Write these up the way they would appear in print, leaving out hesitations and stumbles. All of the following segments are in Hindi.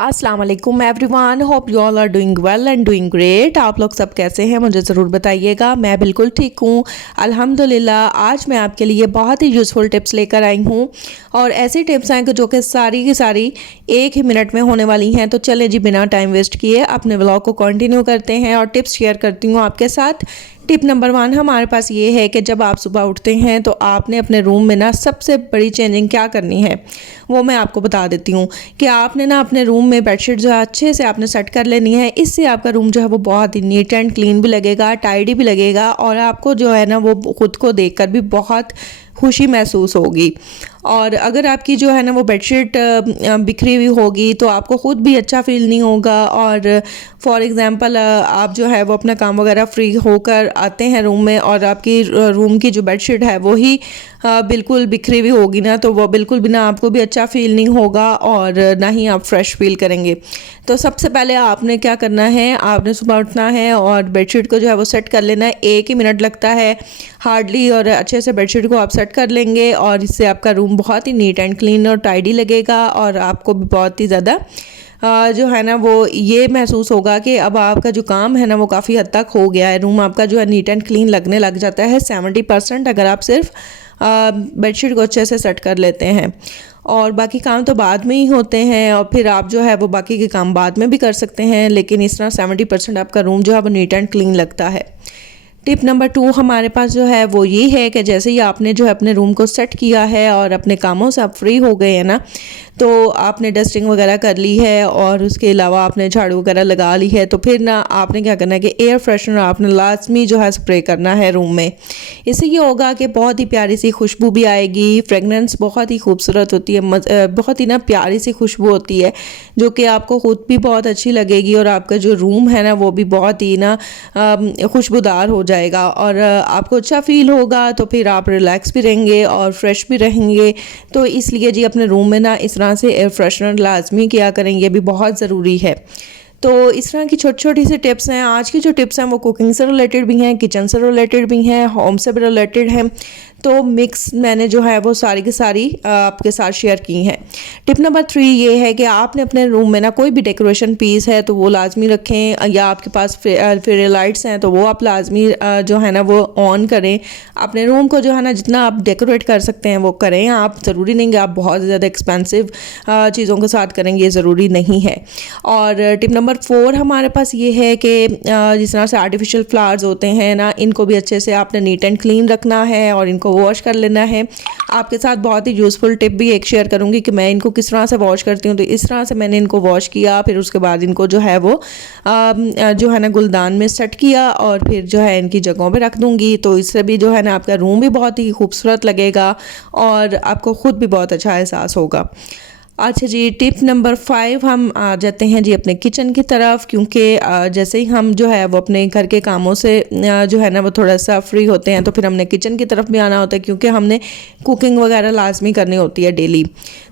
अस्सलाम वालेकुम everyone, hope you all are doing well and doing great. आप लोग सब कैसे हैं मुझे ज़रूर बताइएगा। मैं बिल्कुल ठीक हूँ अल्हम्दुलिल्लाह। आज मैं आपके लिए बहुत ही यूज़फुल टिप्स लेकर आई हूँ और ऐसी टिप्स हैं कि जो कि सारी की सारी एक ही मिनट में होने वाली हैं। तो चलें जी, बिना टाइम वेस्ट किए अपने व्लॉग को कंटिन्यू करते हैं और टिप्स शेयर करती हूँ आपके साथ। टिप नंबर 1 हमारे पास ये है कि जब आप सुबह उठते हैं तो आपने अपने रूम में ना सबसे बड़ी चेंजिंग क्या करनी है वो मैं आपको बता देती हूँ कि आपने ना अपने रूम में बेडशीट जो है अच्छे से आपने सेट कर लेनी है। इससे आपका रूम जो है वो बहुत ही नीट एंड क्लीन भी लगेगा, टाइडी भी लगेगा और आपको जो है ना वो खुद को देखकर भी बहुत खुशी महसूस होगी। और अगर आपकी जो है ना वो बेडशीट बिखरी हुई होगी तो आपको ख़ुद भी अच्छा फील नहीं होगा। और फॉर एग्ज़ाम्पल आप जो है वो अपना काम वगैरह फ्री होकर आते हैं रूम में और आपकी रूम की जो बेडशीट है वो ही बिल्कुल बिखरी हुई होगी ना, तो वो बिल्कुल भी ना आपको भी अच्छा फील नहीं होगा और ना ही आप फ्रेश फील करेंगे। तो सबसे पहले आपने क्या करना है, आपने सुबह उठना है और बेडशीट को जो है वो सेट कर लेना है। 1 ही मिनट लगता है हार्डली और अच्छे से बेडशीट को आप सेट कर लेंगे और इससे आपका रूम बहुत ही नीट एंड क्लीन और टाइडी लगेगा और आपको भी बहुत ही ज़्यादा जो है ना वो ये महसूस होगा कि अब आपका जो काम है ना वो काफ़ी हद तक हो गया है। रूम आपका जो है नीट एंड क्लीन लगने लग जाता है 70% अगर आप सिर्फ बेडशीट को अच्छे से सेट कर लेते हैं। और बाकी काम तो बाद में ही होते हैं और फिर आप जो है वो बाकी के काम बाद में भी कर सकते हैं, लेकिन इस तरह 70% आपका रूम जो है वो नीट एंड क्लीन लगता है। टिप नंबर 2 हमारे पास जो है वो ये है कि जैसे ही आपने जो है अपने रूम को सेट किया है और अपने कामों से आप फ्री हो गए हैं ना, तो आपने डस्टिंग वगैरह कर ली है और उसके अलावा आपने झाड़ू वगैरह लगा ली है, तो फिर ना आपने क्या करना है कि एयर फ्रेशनर आपने लाजमी जो है स्प्रे करना है रूम में। इससे ये होगा कि बहुत ही प्यारी सी खुशबू भी आएगी, फ्रेगनेंस बहुत ही खूबसूरत होती है, बहुत ही ना प्यारी सी खुशबू होती है जो कि आपको ख़ुद भी बहुत अच्छी लगेगी और आपका जो रूम है ना वो भी बहुत ही ना खुशबूदार हो जाएगा और आपको अच्छा फील होगा। तो फिर आप रिलैक्स भी रहेंगे और फ्रेश भी रहेंगे। तो इसलिए जी अपने रूम में ना इस तरह से एयर फ्रेशनर लाजमी किया करें, ये भी बहुत ज़रूरी है। तो इस तरह की छोटी छोटी सी टिप्स हैं। आज की जो टिप्स हैं वो कुकिंग से रिलेटेड भी हैं, किचन से रिलेटेड भी हैं, होम से भी रिलेटेड हैं। तो मिक्स मैंने जो है वो सारी की सारी आपके साथ शेयर की हैं। टिप नंबर 3 ये है कि आपने अपने रूम में ना कोई भी डेकोरेशन पीस है तो वो लाजमी रखें, या आपके पास फेरी लाइट्स हैं तो वो आप लाजमी जो है ना वो ऑन करें। अपने रूम को जो है ना जितना आप डेकोरेट कर सकते हैं वो करें। आप ज़रूरी नहीं कि आप बहुत ज़्यादा एक्सपेंसिव चीज़ों के साथ करेंगे, ये ज़रूरी नहीं है। और टिप नंबर 4 हमारे पास ये है कि जिस तरह से आर्टिफिशियल फ्लावर्स होते हैं ना, इनको भी अच्छे से आपने नीट एंड क्लीन रखना है और इनको वॉश कर लेना है। आपके साथ बहुत ही यूज़फुल टिप भी एक शेयर करूंगी कि मैं इनको किस तरह से वॉश करती हूँ। तो इस तरह से मैंने इनको वॉश किया, फिर उसके बाद इनको जो है वो जो है ना गुलदान में सेट किया और फिर जो है इनकी जगहों पे रख दूंगी। तो इससे भी जो है ना आपका रूम भी बहुत ही खूबसूरत लगेगा और आपको ख़ुद भी बहुत अच्छा एहसास होगा। अच्छा जी, टिप नंबर 5 हम आ जाते हैं जी अपने किचन की तरफ, क्योंकि जैसे ही हम जो है वो अपने घर के कामों से जो है ना वो थोड़ा सा फ्री होते हैं तो फिर हमने किचन की तरफ भी आना होता है, क्योंकि हमने कुकिंग वगैरह लाजमी करनी होती है डेली।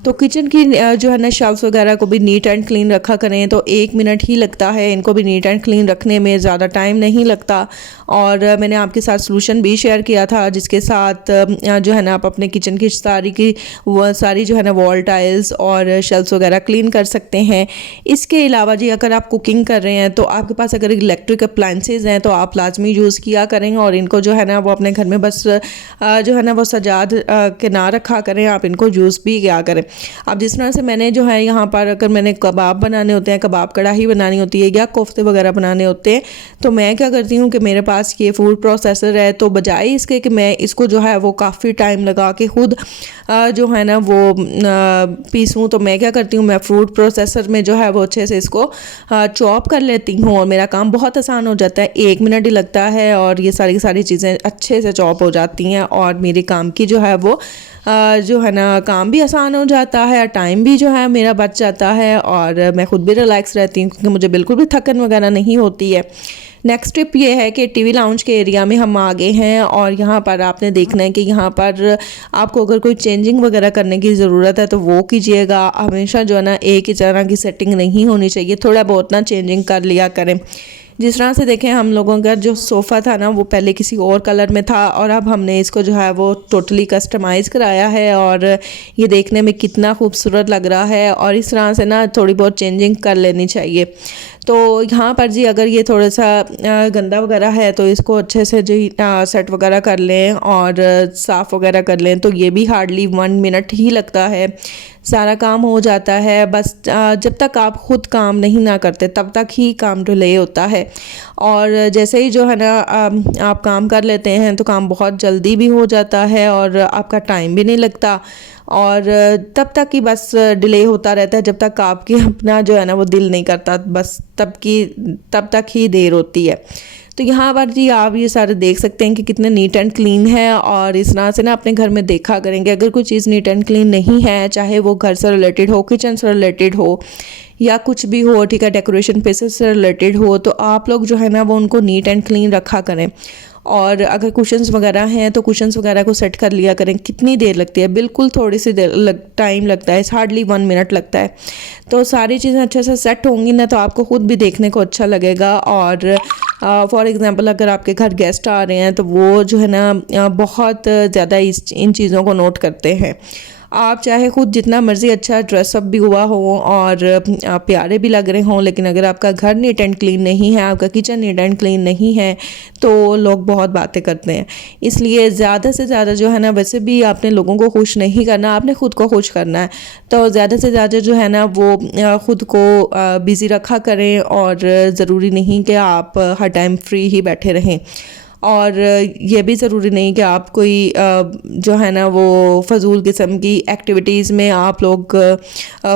तो किचन की जो है ना शेल्फ्स वगैरह को भी नीट एंड क्लीन रखा करें। तो 1 मिनट ही लगता है इनको भी नीट एंड क्लीन रखने में, ज़्यादा टाइम नहीं लगता। और मैंने आपके साथ सॉल्यूशन भी शेयर किया था जिसके साथ जो है ना आप अपने किचन की सारी जो है ना वॉल टाइल्स और शेल्फ्स वगैरह क्लीन कर सकते हैं। इसके अलावा जी अगर आप कुकिंग कर रहे हैं तो आपके पास अगर इलेक्ट्रिक अप्लाइंसेज हैं तो आप लाजमी यूज़ किया करें और इनको जो है ना वो अपने घर में बस जो है ना वो सजाद के ना रखा करें, आप इनको यूज़ भी किया करें। अब जिस तरह से मैंने जो है यहाँ पर अगर मैंने कबाब बनाने होते हैं, कबाब कढ़ाई बनानी होती है या कोफ्ते वगैरह बनाने होते हैं, तो मैं क्या करती हूँ कि मेरे पास ये फूड प्रोसेसर है। तो बजाय इसके कि मैं इसको जो है वो काफ़ी टाइम लगा के खुद जो है ना वो पीसूँ, तो मैं क्या करती हूँ, मैं फूड प्रोसेसर में जो है वो अच्छे से इसको चॉप कर लेती हूँ और मेरा काम बहुत आसान हो जाता है। 1 मिनट ही लगता है और ये सारी की सारी चीज़ें अच्छे से चॉप हो जाती हैं और मेरे काम की जो है वो जो है ना काम भी आसान हो जाता है, टाइम भी जो है मेरा बच जाता है और मैं खुद भी रिलैक्स रहती हूँ क्योंकि मुझे बिल्कुल भी थकन वगैरह नहीं होती है। नेक्स्ट टिप ये है कि टीवी लाउंज के एरिया में हम आ गए हैं और यहाँ पर आपने देखना है कि यहाँ पर आपको अगर कोई चेंजिंग वगैरह करने की ज़रूरत है तो वो कीजिएगा। हमेशा जो है ना एक ही तरह की सेटिंग नहीं होनी चाहिए, थोड़ा बहुत ना चेंजिंग कर लिया करें। जिस तरह से देखें हम लोगों का जो सोफ़ा था ना वो पहले किसी और कलर में था और अब हमने इसको जो है वो टोटली कस्टमाइज़ कराया है और ये देखने में कितना खूबसूरत लग रहा है। और इस तरह से ना थोड़ी बहुत चेंजिंग कर लेनी चाहिए। तो यहाँ पर जी अगर ये थोड़ा सा गंदा वगैरह है तो इसको अच्छे से जी सेट वगैरह कर लें और साफ़ वगैरह कर लें। तो ये भी हार्डली 1 मिनट ही लगता है, सारा काम हो जाता है। बस जब तक आप ख़ुद काम नहीं ना करते तब तक ही काम डिले होता है। और जैसे ही जो है ना आप काम कर लेते हैं तो काम बहुत जल्दी भी हो जाता है और आपका टाइम भी नहीं लगता। और तब तक ही बस डिले होता रहता है जब तक आपके अपना जो है ना वो दिल नहीं करता, बस तब तक ही देर होती है। तो यहाँ पर जी आप ये सारे देख सकते हैं कि कितने नीट एंड क्लीन है। और इस तरह से ना अपने घर में देखा करेंगे अगर कोई चीज़ नीट एंड क्लीन नहीं है, चाहे वो घर से रिलेटेड हो, किचन से रिलेटेड हो या कुछ भी हो, ठीक है, डेकोरेशन पीसेस से रिलेटेड हो, तो आप लोग जो है ना वो उनको नीट एंड क्लीन रखा करें। और अगर कुशन्स वगैरह हैं तो कुशन्स वगैरह को सेट कर लिया करें। कितनी देर लगती है, बिल्कुल थोड़ी सी देर टाइम लगता है, हार्डली 1 मिनट लगता है। तो सारी चीज़ें अच्छे से सेट होंगी ना तो आपको ख़ुद भी देखने को अच्छा लगेगा। और फॉर एग्ज़ाम्पल अगर आपके घर गेस्ट आ रहे हैं तो वो जो है ना बहुत ज़्यादा इन चीज़ों को नोट करते हैं। आप चाहे खुद जितना मर्ज़ी अच्छा ड्रेसअप भी हुआ हो और प्यारे भी लग रहे हों, लेकिन अगर आपका घर नीट एंड क्लीन नहीं है, आपका किचन नीट एंड क्लीन नहीं है तो लोग बहुत बातें करते हैं। इसलिए ज़्यादा से ज़्यादा जो है ना, वैसे भी आपने लोगों को खुश नहीं करना, आपने ख़ुद को खुश करना है। तो ज़्यादा से ज़्यादा जो है ना वो ख़ुद को बिज़ी रखा करें और ज़रूरी नहीं कि आप हर टाइम फ्री ही बैठे रहें। और ये भी ज़रूरी नहीं कि आप कोई जो है ना वो फ़जूल किस्म की एक्टिविटीज़ में आप लोग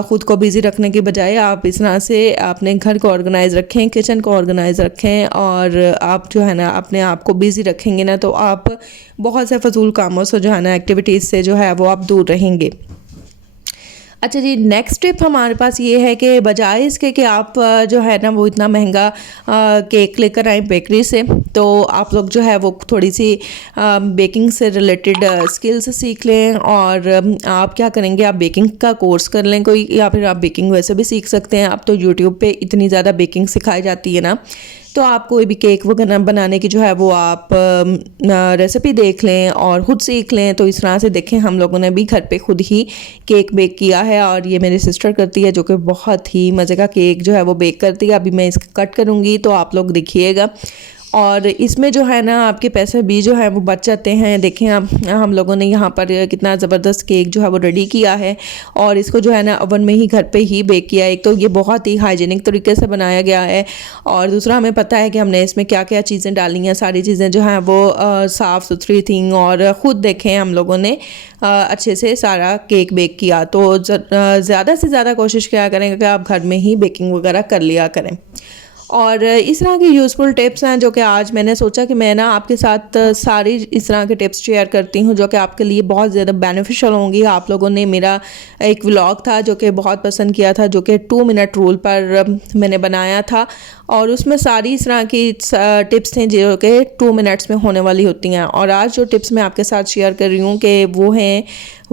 ख़ुद को बिज़ी रखने के बजाय आप इस तरह से अपने घर को ऑर्गेनाइज़ रखें, किचन को ऑर्गेनाइज़ रखें और आप जो है ना अपने आप को बिज़ी रखेंगे ना तो आप बहुत से फ़जूल कामों से जो है ना एक्टिविटीज़ से जो है वो आप दूर रहेंगे। अच्छा जी, नेक्स्ट टिप हमारे पास ये है कि बजाय इसके कि आप जो है ना वो इतना महंगा केक लेकर आए बेकरी से, तो आप लोग जो है वो थोड़ी सी बेकिंग से रिलेटेड स्किल्स सीख लें। और आप क्या करेंगे, आप बेकिंग का कोर्स कर लें कोई, या फिर आप बेकिंग वैसे भी सीख सकते हैं। आप तो यूट्यूब पे इतनी ज़्यादा बेकिंग सिखाई जाती है ना, तो आप कोई भी केक वगैरह बनाने की जो है वो आप रेसिपी देख लें और ख़ुद सीख लें। तो इस तरह से देखें हम लोगों ने भी घर पे खुद ही केक बेक किया है और ये मेरी सिस्टर करती है जो कि बहुत ही मज़े का केक जो है वो बेक करती है। अभी मैं इसका कट करूँगी तो आप लोग देखिएगा। और इसमें जो है ना आपके पैसे भी जो है वो बच जाते हैं। देखें आप, हम लोगों ने यहाँ पर कितना ज़बरदस्त केक जो है वो रेडी किया है और इसको जो है ना ओवन में ही घर पे ही बेक किया है। एक तो ये बहुत ही हाइजीनिक तरीके से बनाया गया है और दूसरा हमें पता है कि हमने इसमें क्या क्या चीज़ें डाली हैं। सारी चीज़ें जो हैं वो साफ़ सुथरी थी और ख़ुद देखें हम लोगों ने अच्छे से सारा केक बेक किया। तो ज़्यादा से ज़्यादा कोशिश किया करें कि आप घर में ही बेकिंग वगैरह कर लिया करें। और इस तरह की यूज़फुल टिप्स हैं जो कि आज मैंने सोचा कि मैं ना आपके साथ सारी इस तरह के टिप्स शेयर करती हूँ जो कि आपके लिए बहुत ज़्यादा बेनिफिशियल होंगी। आप लोगों ने मेरा एक व्लॉग था जो कि बहुत पसंद किया था, जो कि 2 मिनट रूल पर मैंने बनाया था और उसमें सारी इस तरह की टिप्स थी जो कि 2 मिनट्स में होने वाली होती हैं। और आज जो टिप्स मैं आपके साथ शेयर कर रही हूँ कि वो हैं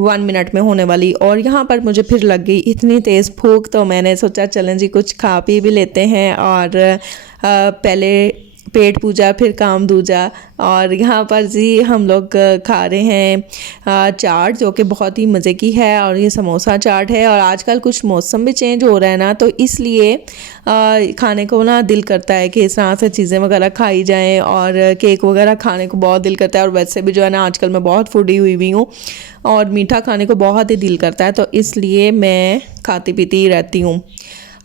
1 मिनट में होने वाली। और यहाँ पर मुझे फिर लग गई इतनी तेज़ भूख, तो मैंने सोचा चलें जी कुछ खा पी भी लेते हैं और पहले पेट पूजा फिर काम दूजा। और यहाँ पर जी हम लोग खा रहे हैं चाट जो कि बहुत ही मज़े की है और ये समोसा चाट है। और आजकल कुछ मौसम भी चेंज हो रहा है ना, तो इसलिए खाने को ना दिल करता है कि इस तरह से चीज़ें वगैरह खाई जाएं और केक वगैरह खाने को बहुत दिल करता है। और वैसे भी जो है ना आजकल मैं बहुत फूडी हुई हूँ और मीठा खाने को बहुत ही दिल करता है, तो इसलिए मैं खाती पीती ही रहती हूँ।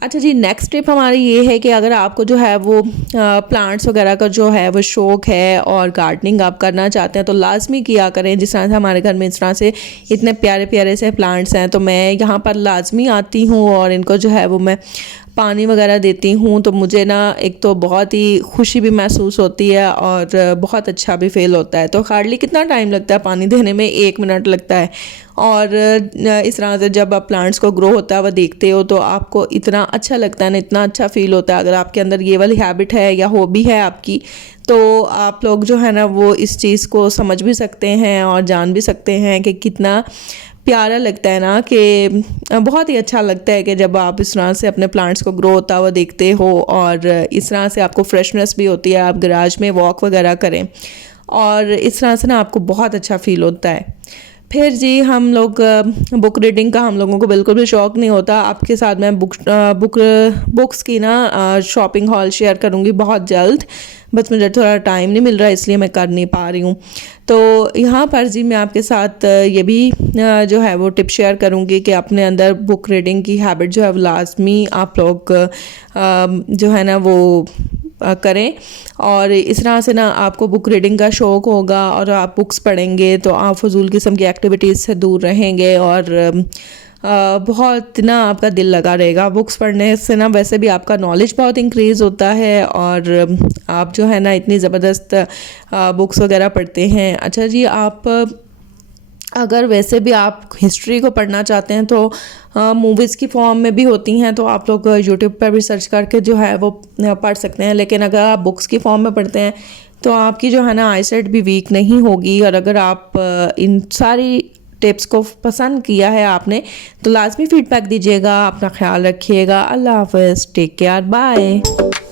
अच्छा जी, नेक्स्ट टिप हमारी ये है कि अगर आपको जो है वो प्लांट्स वगैरह का जो है वो शौक़ है और गार्डनिंग आप करना चाहते हैं तो लाजमी किया करें। जिस तरह से हमारे घर में इस तरह से इतने प्यारे प्यारे से प्लांट्स हैं, तो मैं यहाँ पर लाजमी आती हूँ और इनको जो है वो मैं पानी वगैरह देती हूँ। तो मुझे ना एक तो बहुत ही खुशी भी महसूस होती है और बहुत अच्छा भी फील होता है। तो हार्डली कितना टाइम लगता है पानी देने में, 1 मिनट लगता है। और इस तरह से जब आप प्लांट्स को ग्रो होता हुआ देखते हो तो आपको इतना अच्छा लगता है ना, इतना अच्छा फील होता है। अगर आपके अंदर ये वाली हैबिट है या हॉबी है आपकी, तो आप लोग जो है ना वो इस चीज़ को समझ भी सकते हैं और जान भी सकते हैं कि कितना प्यारा लगता है ना कि बहुत ही अच्छा लगता है कि जब आप इस तरह से अपने प्लांट्स को ग्रो होता हुआ देखते हो और इस तरह से आपको फ्रेशनेस भी होती है, आप गराज में वॉक वगैरह करें और इस तरह से ना आपको बहुत अच्छा फील होता है। फिर जी हम लोग बुक रीडिंग का हम लोगों को बिल्कुल भी शौक़ नहीं होता। आपके साथ मैं बुक्स की ना शॉपिंग हॉल शेयर करूँगी बहुत जल्द, बस मुझे थोड़ा टाइम नहीं मिल रहा इसलिए मैं कर नहीं पा रही हूँ। तो यहाँ पर जी मैं आपके साथ ये भी जो है वो टिप शेयर करूँगी कि अपने अंदर बुक रीडिंग की हैबिट जो है वो लाजमी आप लोग जो है ना वो करें और इस तरह से ना आपको बुक रीडिंग का शौक़ होगा और आप बुक्स पढ़ेंगे तो आप फजूल किस्म की एक्टिविटीज़ से दूर रहेंगे और बहुत ना आपका दिल लगा रहेगा। बुक्स पढ़ने से ना वैसे भी आपका नॉलेज बहुत इंक्रीज़ होता है और आप जो है ना इतनी ज़बरदस्त बुक्स वगैरह पढ़ते हैं। अच्छा जी, आप अगर वैसे भी आप हिस्ट्री को पढ़ना चाहते हैं तो मूवीज़ की फॉर्म में भी होती हैं, तो आप लोग यूट्यूब पर भी सर्च करके जो है वो पढ़ सकते हैं। लेकिन अगर आप बुक्स की फॉर्म में पढ़ते हैं तो आपकी जो है ना आईसाइट भी वीक नहीं होगी। और अगर आप इन सारी टिप्स को पसंद किया है आपने तो लाजमी फ़ीडबैक दीजिएगा। अपना ख्याल रखिएगा। अल्लाह हाफ़िज़, टेक केयर, बाय।